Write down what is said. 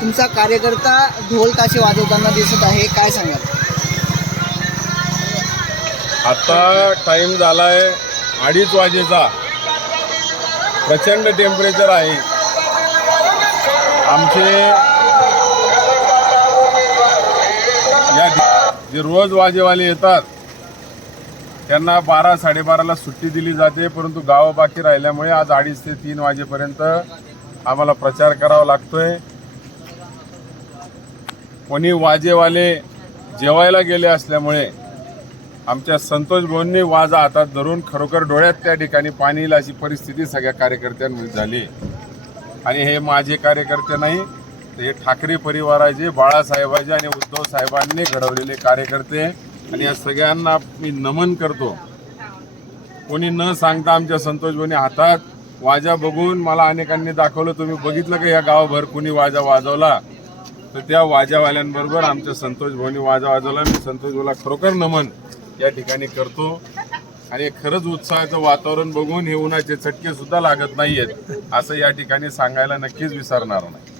तुमचा कार्यकर्ता ढोल ताशे वाजवताना दिसत आहे काय सांगाल? आता टाइम झालाय अडीच वाजेचा. प्रचंड टेम्परेचर आहे. आमचे या जे रोज वाजेवाले येतात त्यांना बारा साडेबाराला सुट्टी दिली जाते परंतु गावं बाकी राहिल्यामुळे आज अडीच ते तीन वाजेपर्यंत आम्हाला प्रचार करावा लागतोय. कोणी वाजेवाले जेवायला गेले असल्यामुळे आमच्या संतोष भाऊंनी वाजा हातात धरून खरोखर डोळ्यात त्या ठिकाणी पाणी येईल अशी परिस्थिती सगळ्या कार्यकर्त्यांमध्ये झाली आणि हे माझे कार्यकर्ते नाही तर हे ठाकरे परिवाराचे बाळासाहेबाचे आणि उद्धव साहेबांनी घडवलेले कार्यकर्ते आणि या सगळ्यांना मी नमन करतो. कोणी न सांगता आमच्या संतोष भाऊनी हातात वाजा बघून मला अनेकांनी दाखवलं. तुम्ही बघितलं का या गावभर कुणी वाजा वाजवला? तर त्या वाजावाल्यांबरोबर आमच्या संतोष भाऊनी वाजा वाजवला मी संतोष भाऊला खरोखर नमन या ठिकाणी करतो. आणि खरंच उत्साहाचं वातावरण बघून हे उन्हाचे चटके सुद्धा लागत नाहीयेत असं या ठिकाणी सांगायला नक्कीच विसरणार नाही.